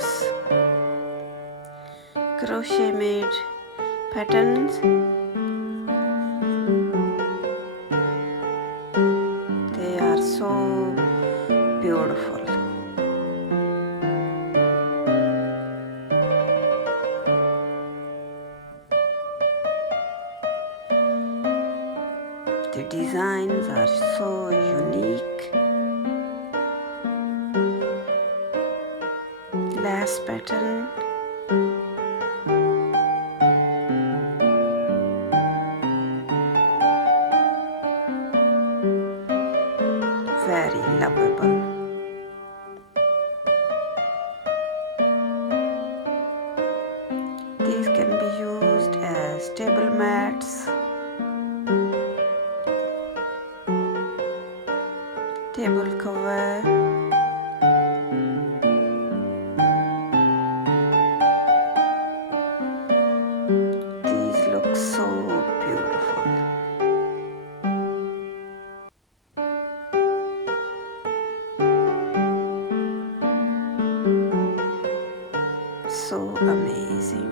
fabulous crochet made patterns. They are so beautiful. The designs are so unique. Lace pattern. Very lovable. These can be used as table mats, table cover, these look so beautiful. So amazing.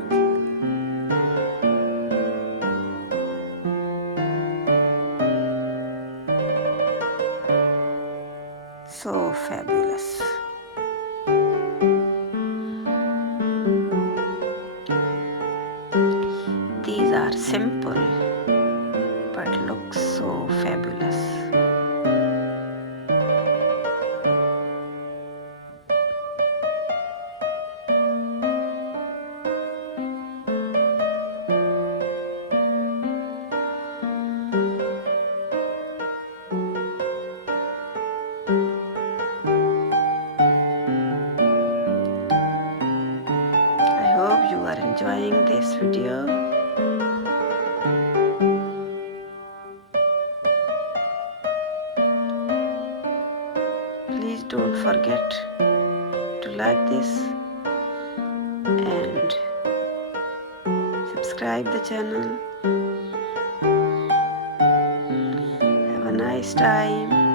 So fabulous. These are simple but look so fabulous. I hope you are enjoying this video. Please don't forget to like this and subscribe the channel. Have a nice time.